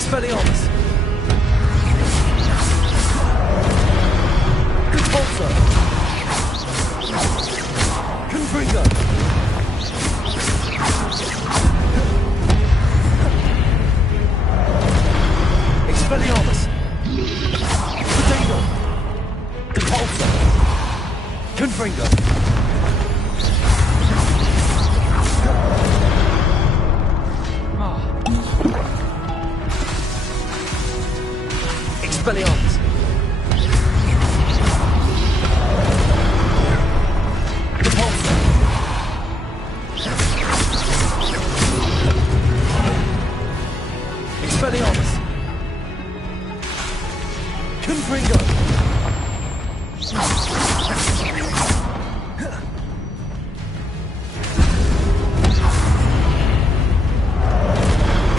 Expelliarmus! Repulsor! Confringo! Expelliarmus! Potato! Repulsor! Confringo! Expelliarmus! Repulsor! Expelliarmus! Confringo!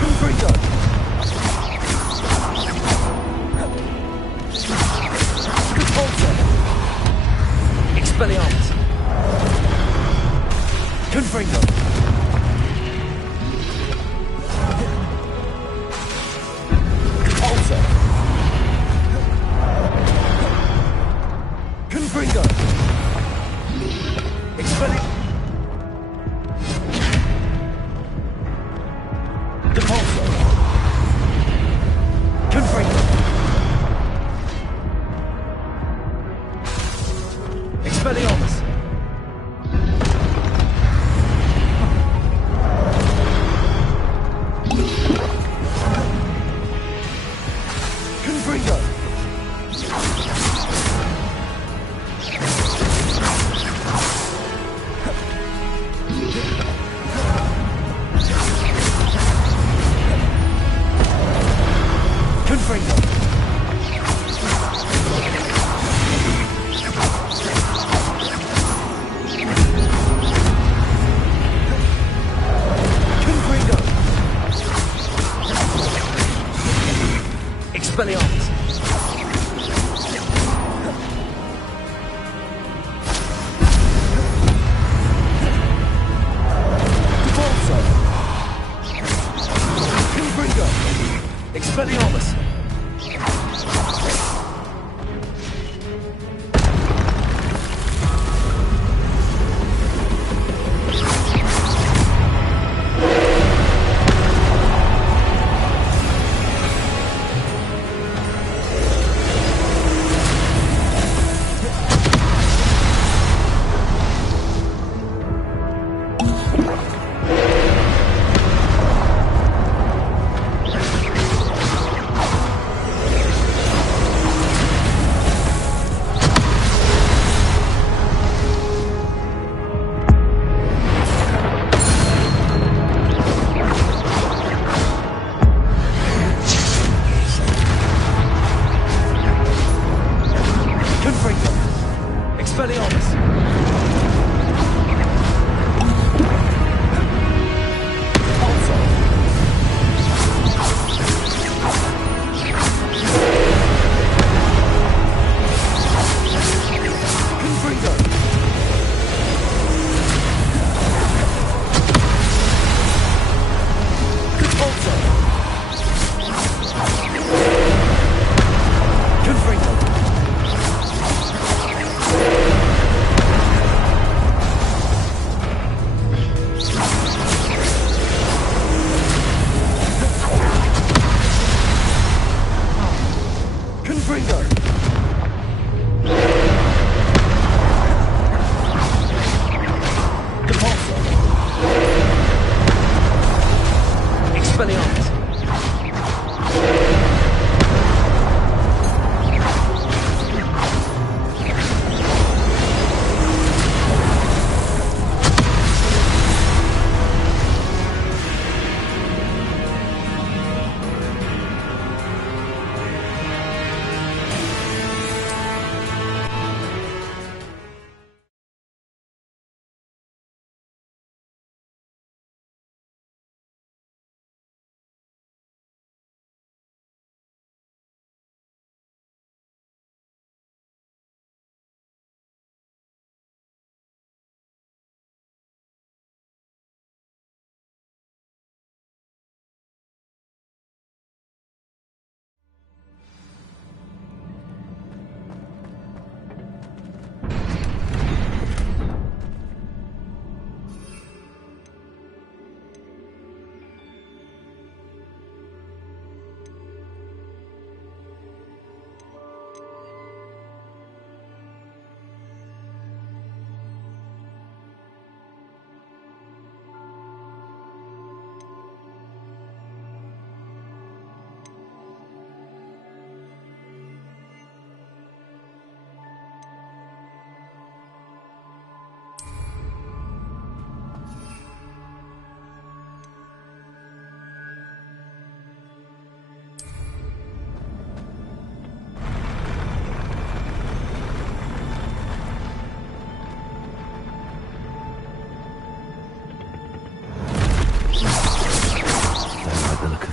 Confringo! Repulsor! Expelliarmus! Confringo! Repulsor! Confringo! Repulsor! Confringo! Expelliarmus! Confringo! Confringo! Confringo! Expelliarmus! Repulsor! Confringo! Expelliarmus!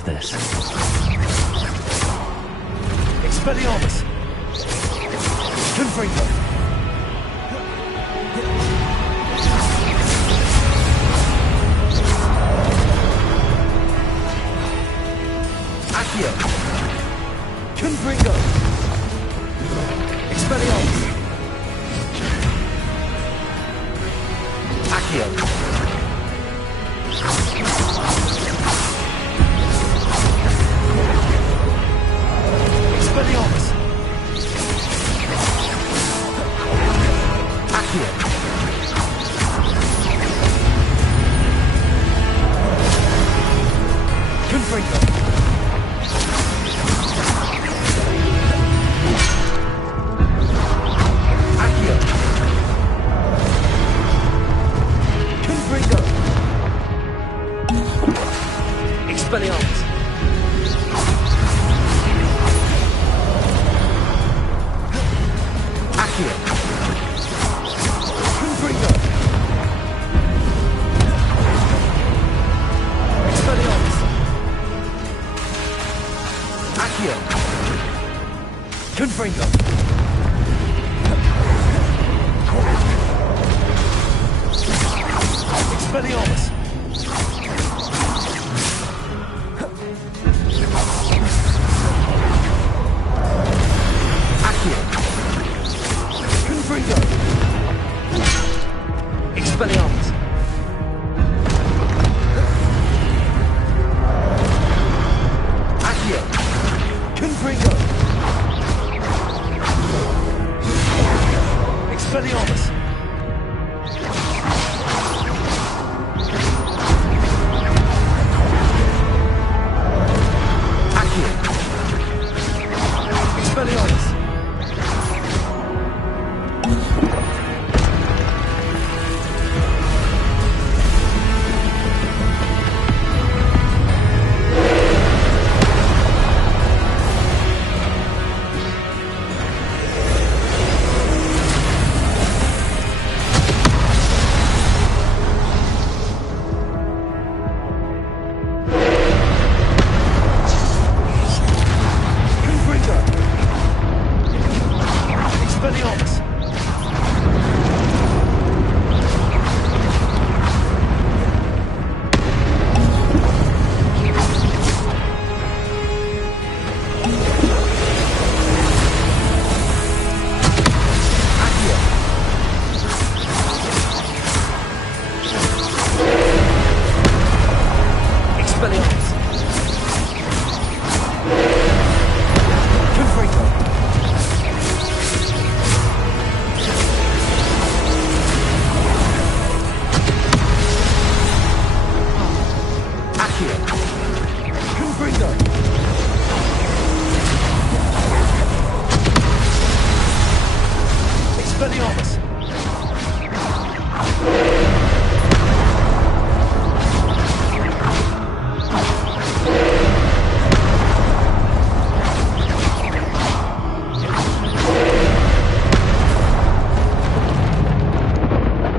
this. Expelliarmus! Confringo! Accio! Confringo! Expelliarmus! Accio! Expelliarmus! Accio! Confringo! Accio! Confringo! Expelliarmus! Accio! Confringo! Expelliarmus! Accio! Confringo! Expelliarmus! Accio! Confringo! Expelliarmus! Accio! Confringo! Expelliarmus! Accio! Expelliarmus! Expelliarmus! Accio! Expelliarmus! Confringo! Accio! Confringo! Expelliarmus!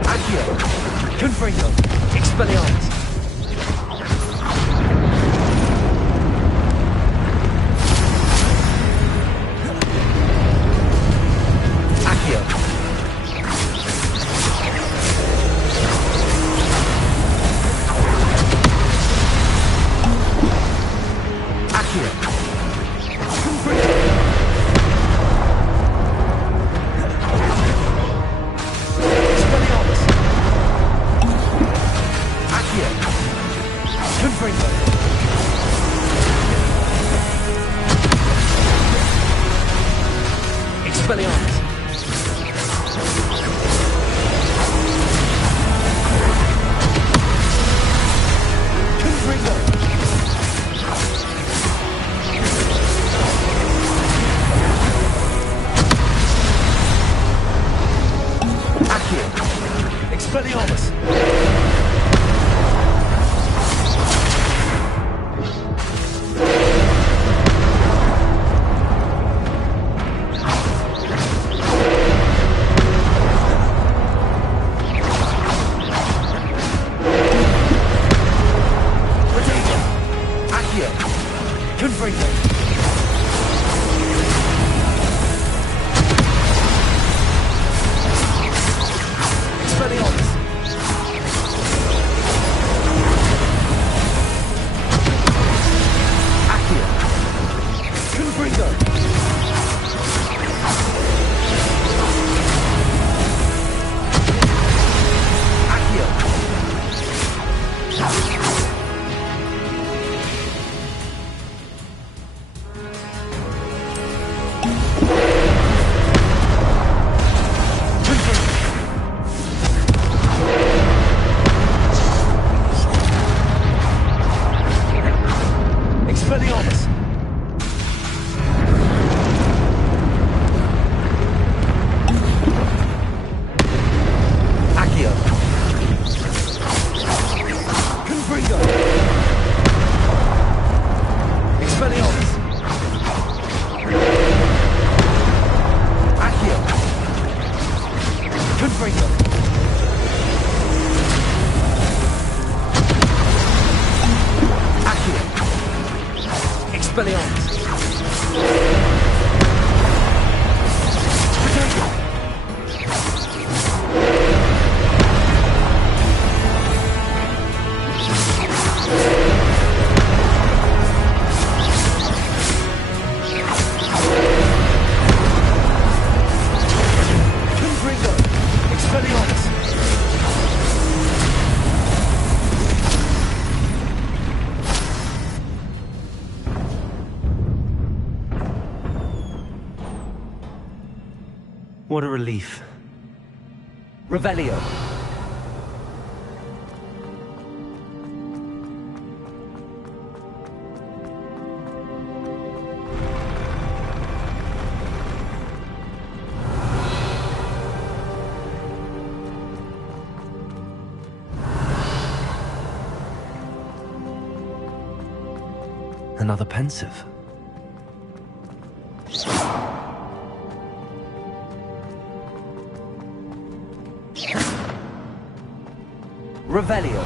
Accio! Confringo! Expelliarmus! Confringo. Expelliarmus. Accio. Confringo. Accio. Expelliarmus. Accio. Confringo. Expelliarmus. Accio. Confringo. Accio. Expelliarmus. Potato. Confringo. Expelliarmus. What a relief. Revelio. Another pensive. Revelio.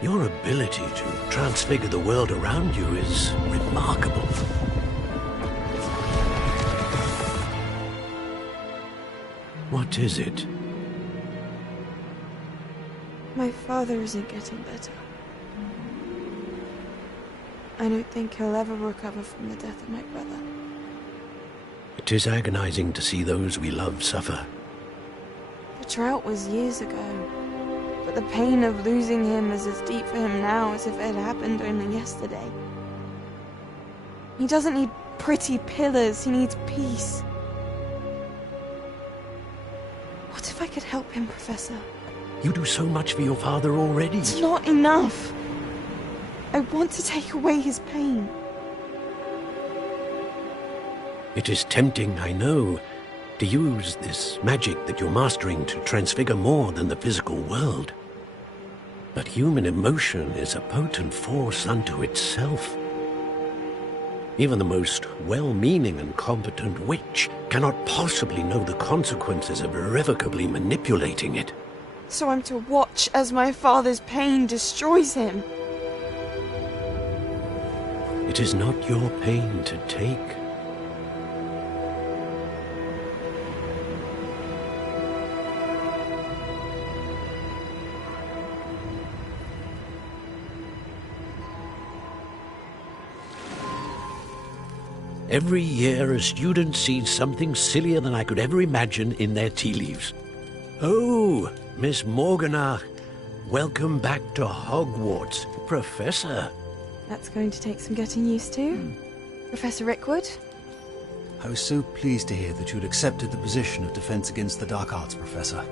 Your ability to transfigure the world around you is remarkable. What is it? My father isn't getting better. I don't think he'll ever recover from the death of my brother. It is agonizing to see those we love suffer. The drought was years ago, but the pain of losing him is as deep for him now as if it had happened only yesterday. He doesn't need pretty pillars, he needs peace. What if I could help him, Professor? You do so much for your father already. It's not enough. I want to take away his pain. It is tempting, I know, to use this magic that you're mastering to transfigure more than the physical world. But human emotion is a potent force unto itself. Even the most well-meaning and competent witch cannot possibly know the consequences of irrevocably manipulating it. So I'm to watch as my father's pain destroys him. It is not your pain to take. Every year a student sees something sillier than I could ever imagine in their tea leaves. Oh, Miss Morganach, welcome back to Hogwarts, Professor. That's going to take some getting used to. Professor Rickwood? I was so pleased to hear that you'd accepted the position of Defense Against the Dark Arts, Professor.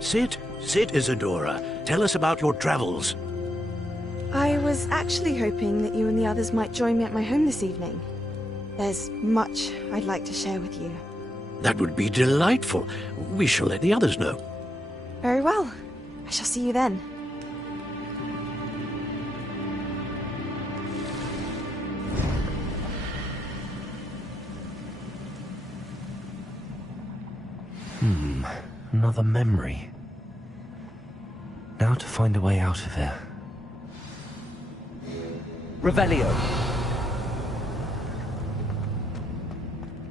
Sit, Isadora. Tell us about your travels. I was actually hoping that you and the others might join me at my home this evening. There's much I'd like to share with you. That would be delightful. We shall let the others know. Very well. I shall see you then. Another memory. Now to find a way out of here. Revelio.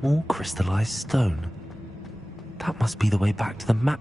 More crystallized stone. That must be the way back to the map.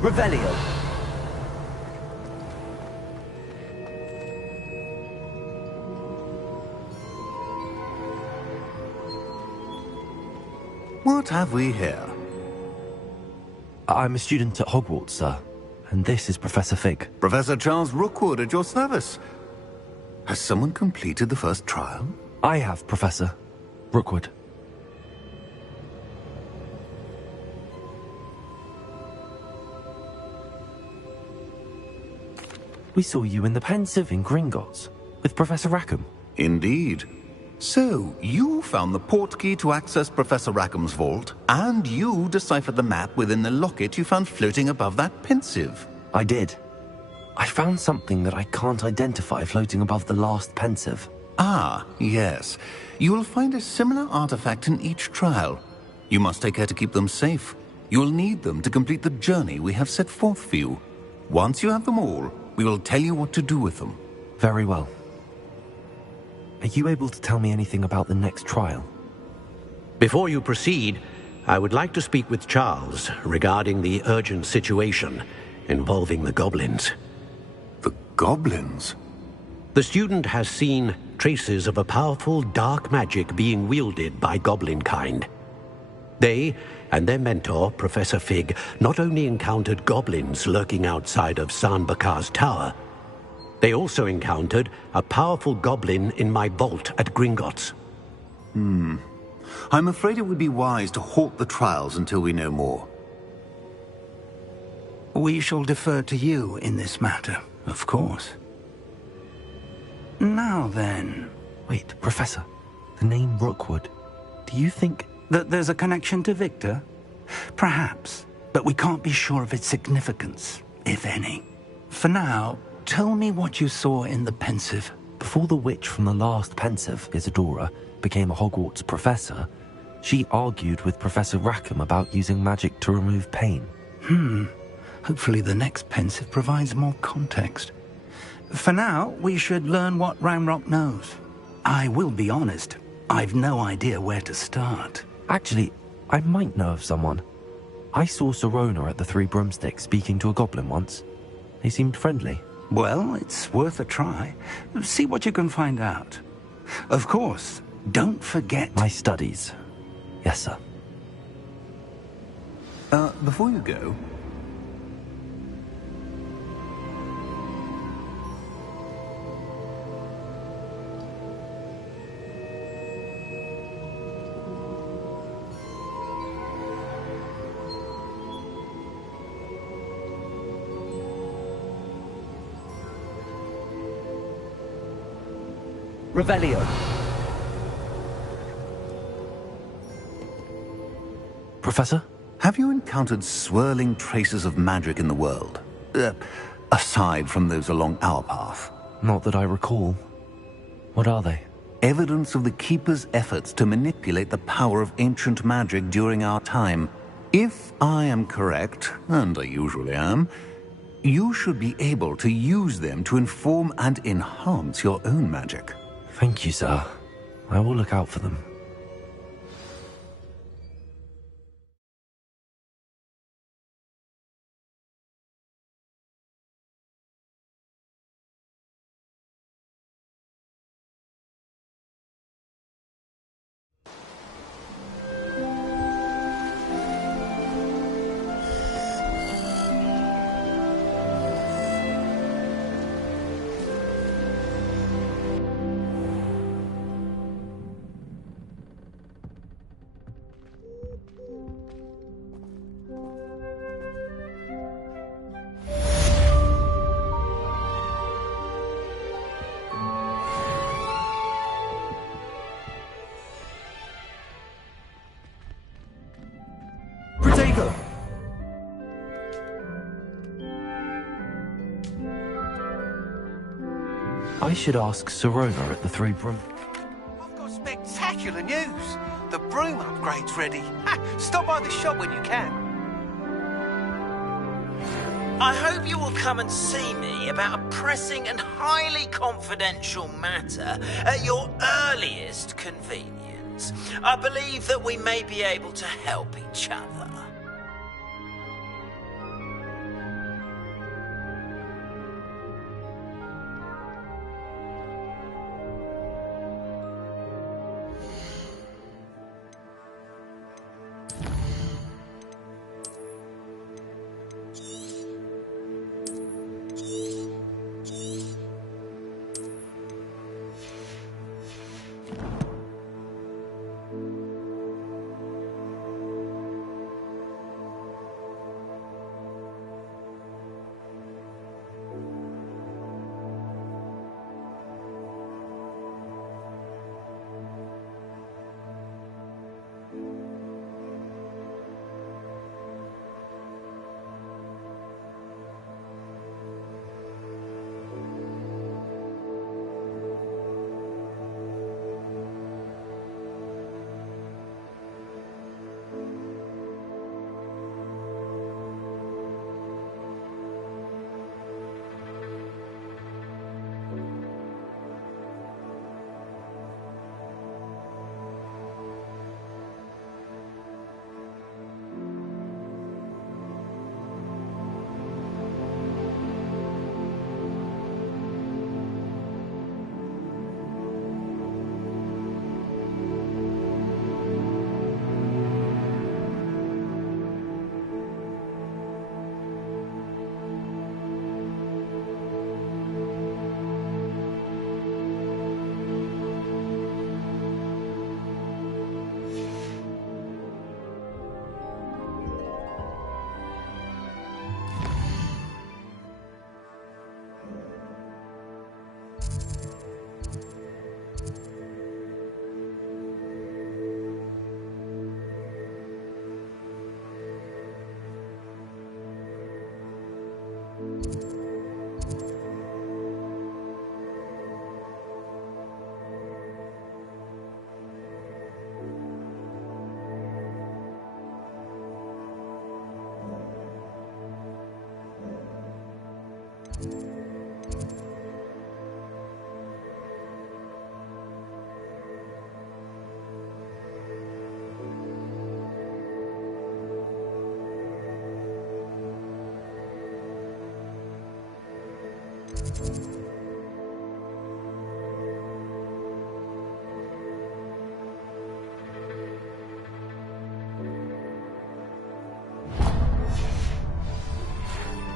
Revelio. What have we here? I'm a student at Hogwarts, sir. And this is Professor Fig. Professor Charles Rookwood at your service. Has someone completed the first trial? I have, Professor Rookwood. We saw you in the Pensive in Gringotts, with Professor Rackham. Indeed. So, you found the portkey to access Professor Rackham's vault, and you deciphered the map within the locket you found floating above that Pensive. I did. I found something that I can't identify floating above the last Pensive. Ah, yes. You will find a similar artifact in each trial. You must take care to keep them safe. You will need them to complete the journey we have set forth for you. Once you have them all, we will tell you what to do with them. Very well. Are you able to tell me anything about the next trial? Before you proceed, I would like to speak with Charles regarding the urgent situation involving the goblins. The goblins? The student has seen traces of a powerful dark magic being wielded by goblin kind. They and their mentor, Professor Fig, not only encountered goblins lurking outside of Sanbakar's tower, they also encountered a powerful goblin in my vault at Gringotts. I'm afraid it would be wise to halt the trials until we know more. We shall defer to you in this matter, of course. Now then... Wait, Professor. The name Rookwood. Do you think... that there's a connection to Victor? Perhaps, but we can't be sure of its significance, if any. For now, tell me what you saw in the Pensive. Before the witch from the last Pensive, Isadora, became a Hogwarts professor, she argued with Professor Rackham about using magic to remove pain. Hopefully the next Pensive provides more context. For now, we should learn what Ranrock knows. I will be honest, I've no idea where to start. Actually, I might know of someone. I saw Serona at the Three Broomsticks speaking to a goblin once. They seemed friendly. Well, it's worth a try. See what you can find out. Of course, don't forget... My studies. Yes, sir. Before you go... Revelio. Professor? Have you encountered swirling traces of magic in the world? Aside from those along our path? Not that I recall. What are they? Evidence of the Keeper's efforts to manipulate the power of ancient magic during our time. If I am correct, and I usually am, you should be able to use them to inform and enhance your own magic. Thank you, sir. I will look out for them. Protego! I should ask Sirona at the Three Broom. I've got spectacular news. The broom upgrade's ready. Ha! Stop by the shop when you can. I hope you will come and see me about a pressing and highly confidential matter at your earliest convenience. I believe that we may be able to help each other.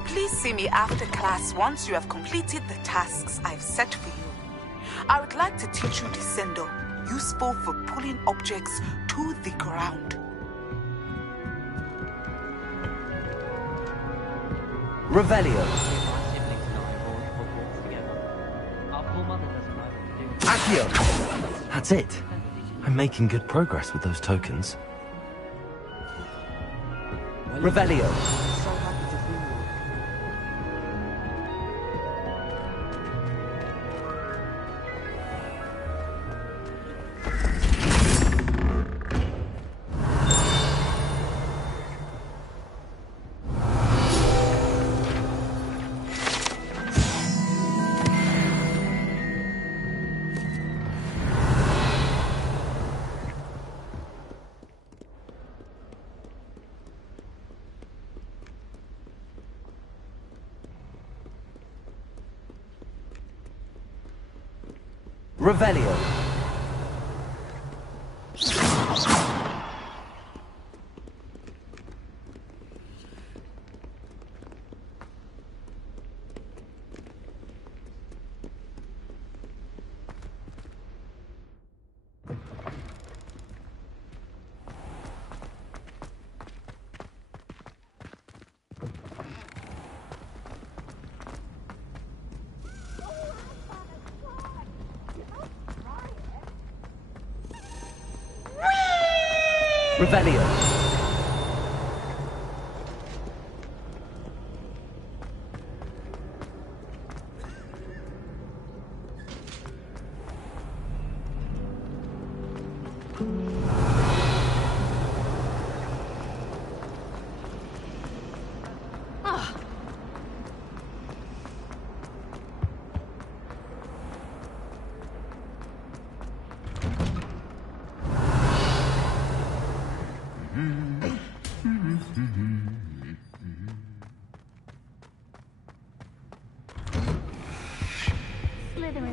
Please see me after class once you have completed the tasks I've set for you. I would like to teach you Descendo, useful for pulling objects to the ground. Revelio. Revelio! That's it. I'm making good progress with those tokens. Revelio! Revelio. Revelio.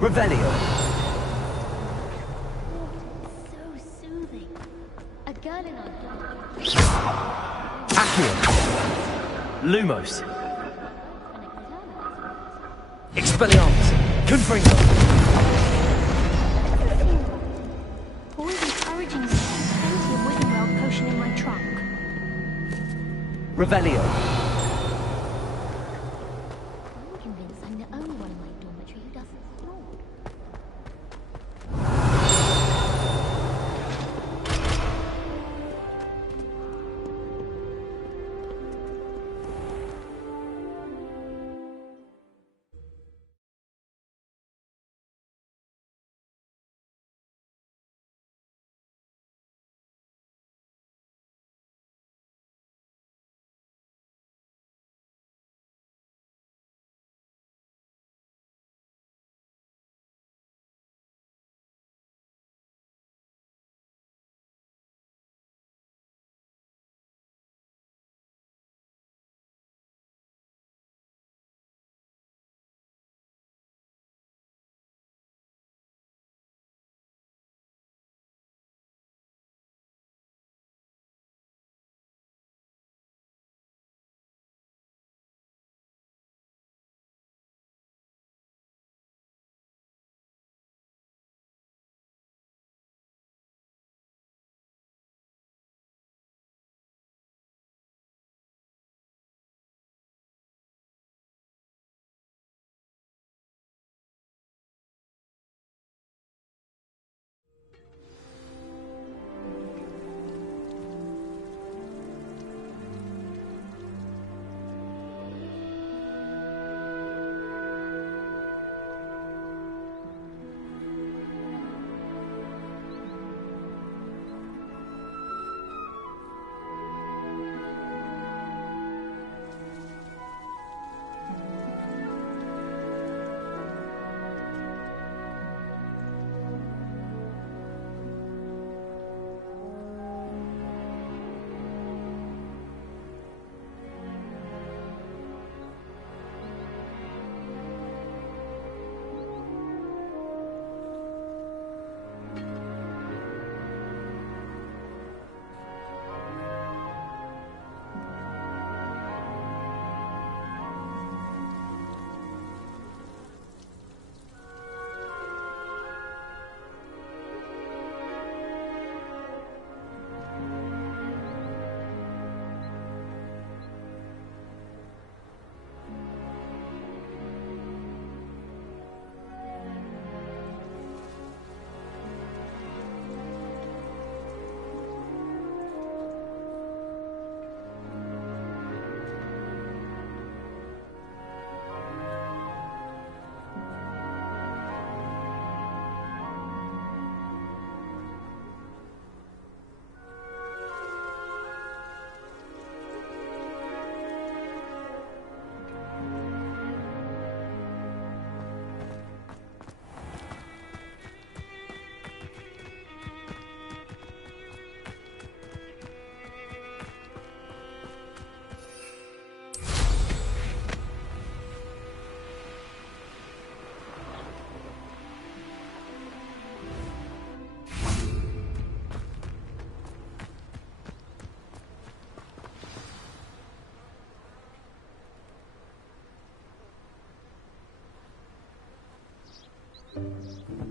Revelio. So soothing. A girl in our Accio. Lumos. Expelliarmus. Confringo. always encouraging me to keep plenty of Wiggenweld potion in my trunk. Revelio.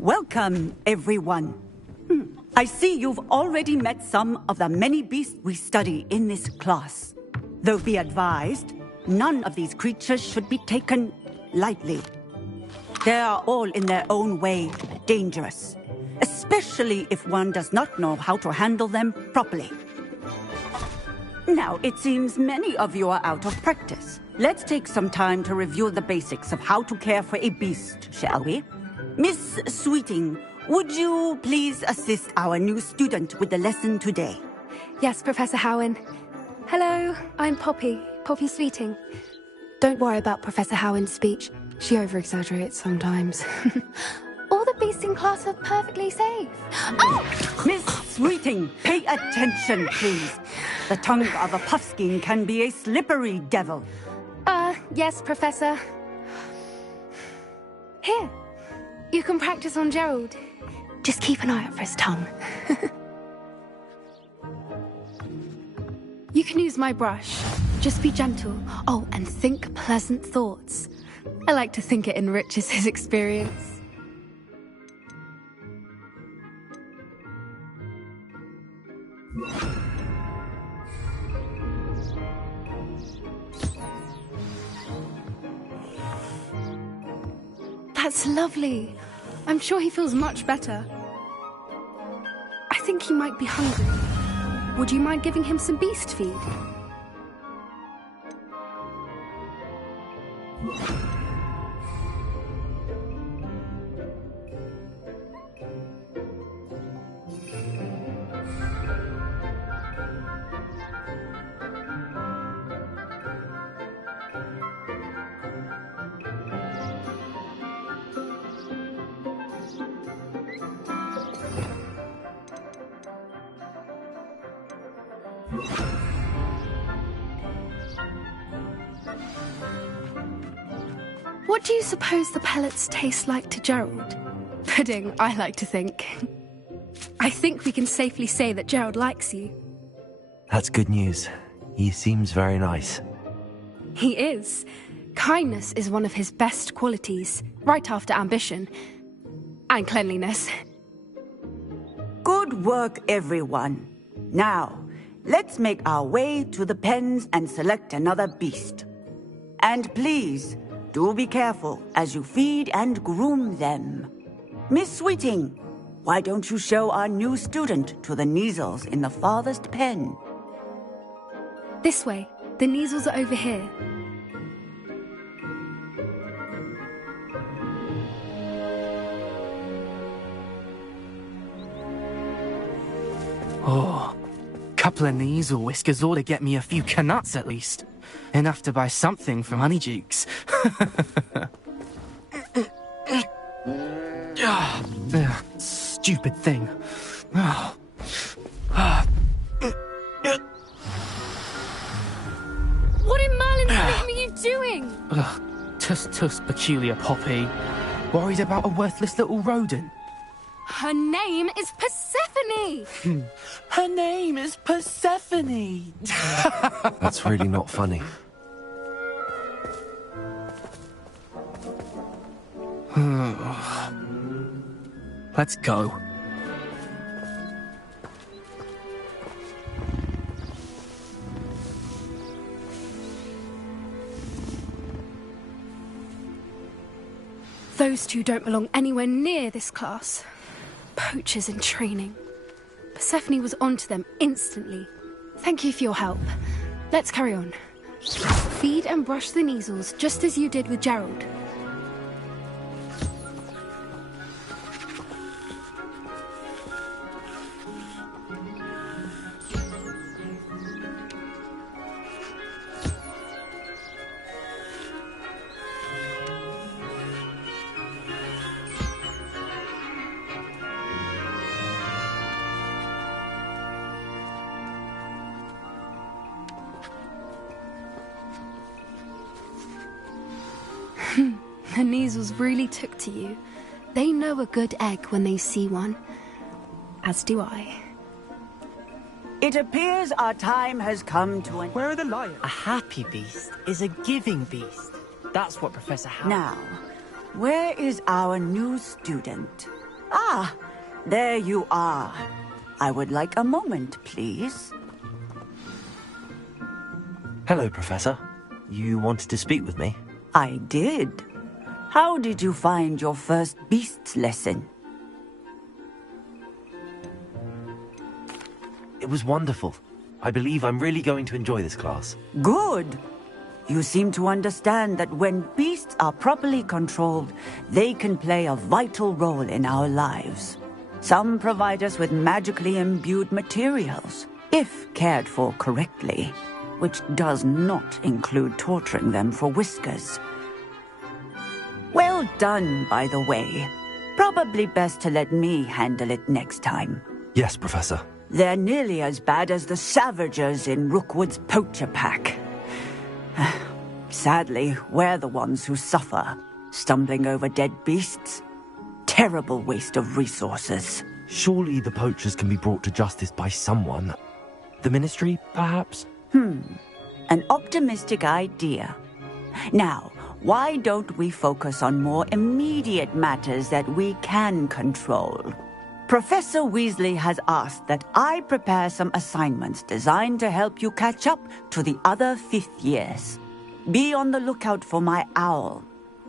Welcome, everyone. I see you've already met some of the many beasts we study in this class. Though be advised, none of these creatures should be taken lightly. They are all in their own way dangerous, especially if one does not know how to handle them properly. Now, it seems many of you are out of practice. Let's take some time to review the basics of how to care for a beast, shall we? Miss Sweeting, would you please assist our new student with the lesson today? Yes, Professor Howen. Hello, I'm Poppy Sweeting. Don't worry about Professor Howen's speech. She over-exaggerates sometimes. All the beasts in class are perfectly safe. Oh! Miss Sweeting, pay attention, please. The tongue of a puffskein can be a slippery devil. Yes, Professor. Here, you can practice on Gerald. Just keep an eye out for his tongue. You can use my brush. Just be gentle. Oh, and think pleasant thoughts. I like to think it enriches his experience. That's lovely. I'm sure he feels much better. I think he might be hungry. Would you mind giving him some beast feed? What do you suppose the pellets taste like to Gerald? Pudding, I like to think. I think we can safely say that Gerald likes you. That's good news. He seems very nice. He is. Kindness is one of his best qualities, right after ambition. And cleanliness. Good work, everyone. Now, let's make our way to the pens and select another beast. And please, do be careful as you feed and groom them. Miss Sweeting, why don't you show our new student to the Neasels in the farthest pen? This way. The Neasels are over here. Oh, couple of Neasel whiskers ought to get me a few canuts at least. Enough to buy something from Honeydukes. Stupid thing. What in Merlin's name are you doing? Tuss, peculiar Poppy. Worried about a worthless little rodent. Her name is Persephone! Her name is Persephone! That's really not funny. Let's go. Those two don't belong anywhere near this class. Poachers in training. Persephone was onto them instantly. Thank you for your help. Let's carry on. Feed and brush the Neasels just as you did with Gerald. The Neasels really took to you. They know a good egg when they see one. As do I. It appears our time has come to an... Where are the lions? A happy beast is a giving beast. That's what Professor Howard... Now, where is our new student? Ah, there you are. I would like a moment, please. Hello, Professor. You wanted to speak with me? I did. How did you find your first beasts lesson? It was wonderful. I believe I'm really going to enjoy this class. Good. You seem to understand that when beasts are properly controlled, they can play a vital role in our lives. Some provide us with magically imbued materials, if cared for correctly, which does not include torturing them for whiskers. Well done, by the way. Probably best to let me handle it next time. Yes, Professor. They're nearly as bad as the Savagers in Rookwood's poacher pack. Sadly, we're the ones who suffer, stumbling over dead beasts. Terrible waste of resources. Surely the poachers can be brought to justice by someone. The Ministry, perhaps? An optimistic idea. Now, why don't we focus on more immediate matters that we can control? Professor Weasley has asked that I prepare some assignments designed to help you catch up to the other 5th years. Be on the lookout for my owl.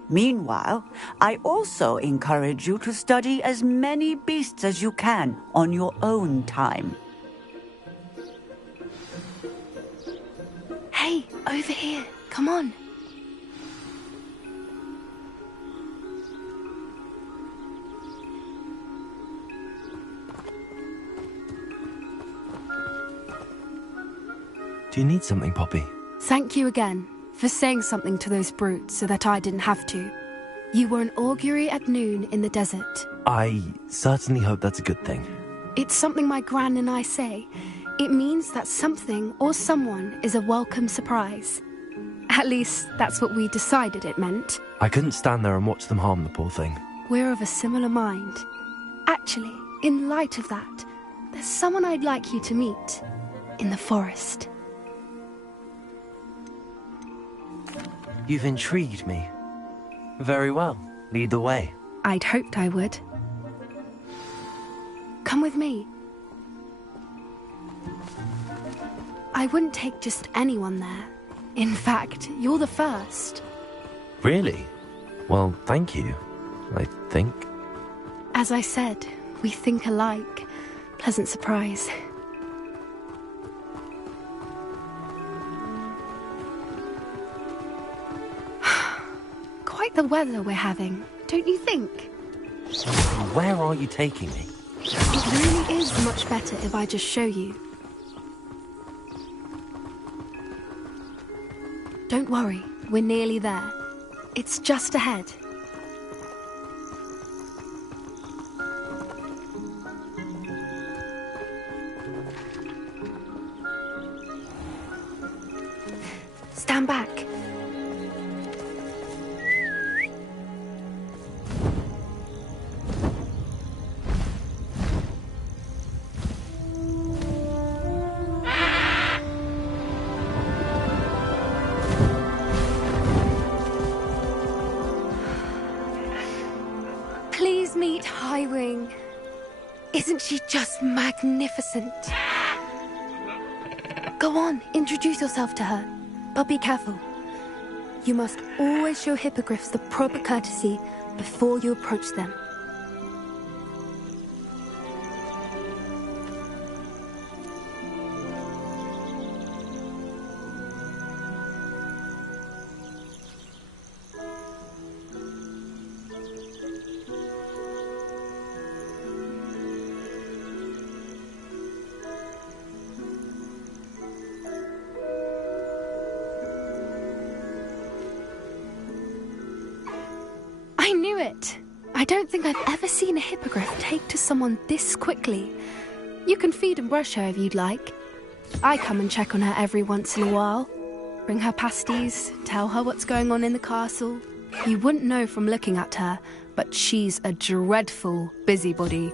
Meanwhile, I also encourage you to study as many beasts as you can on your own time. Hey, over here. Come on. Do you need something, Poppy? Thank you again for saying something to those brutes so that I didn't have to. You were an augury at noon in the desert. I certainly hope that's a good thing. It's something my gran and I say. It means that something or someone is a welcome surprise. At least, that's what we decided it meant. I couldn't stand there and watch them harm the poor thing. We're of a similar mind. Actually, in light of that, there's someone I'd like you to meet. In the forest. You've intrigued me. Very well. Lead the way. I'd hoped I would. Come with me. I wouldn't take just anyone there. In fact, you're the first. Really? Well, thank you, I think. As I said, we think alike. Pleasant surprise. Quite the weather we're having, don't you think? Where are you taking me? It really is much better if I just show you. Don't worry, we're nearly there. It's just ahead. Stand back. Please meet Highwing. Isn't she just magnificent? Go on, introduce yourself to her. But be careful. You must always show hippogriffs the proper courtesy before you approach them. I knew it! I don't think I've ever seen a hippogriff take to someone this quickly. You can feed and brush her if you'd like. I come and check on her every once in a while. Bring her pasties, tell her what's going on in the castle. You wouldn't know from looking at her, but she's a dreadful busybody.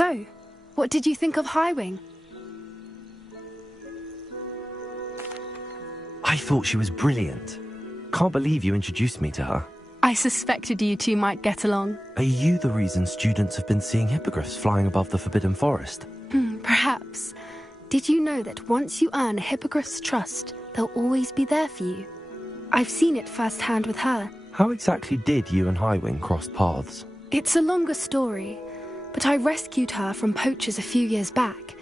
So, what did you think of Highwing? I thought she was brilliant. Can't believe you introduced me to her. I suspected you two might get along. Are you the reason students have been seeing hippogriffs flying above the Forbidden Forest? Perhaps. Did you know that once you earn a hippogriff's trust, they'll always be there for you? I've seen it firsthand with her. How exactly did you and Highwing cross paths? It's a longer story, but I rescued her from poachers a few years back.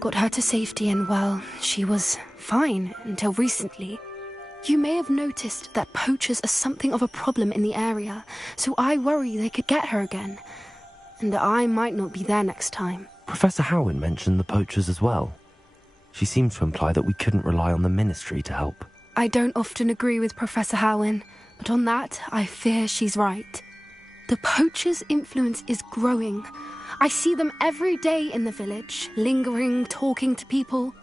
Got her to safety and, well, she was fine until recently. You may have noticed that poachers are something of a problem in the area, so I worry they could get her again. And I might not be there next time. Professor Howin mentioned the poachers as well. She seemed to imply that we couldn't rely on the Ministry to help. I don't often agree with Professor Howin, but on that, I fear she's right. The poachers' influence is growing. I see them every day in the village, lingering, talking to people.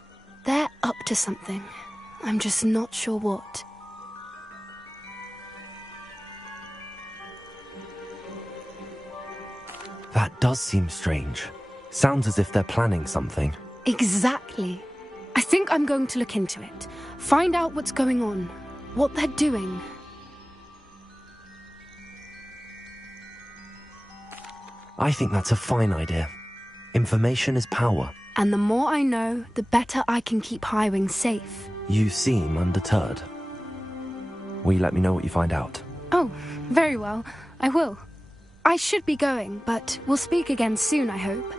They're up to something. I'm just not sure what. That does seem strange. Sounds as if they're planning something. Exactly. I think I'm going to look into it. Find out what's going on, what they're doing. I think that's a fine idea. Information is power. And the more I know, the better I can keep Highwing safe. You seem undeterred. Will you let me know what you find out? Oh, very well. I will. I should be going, but we'll speak again soon, I hope.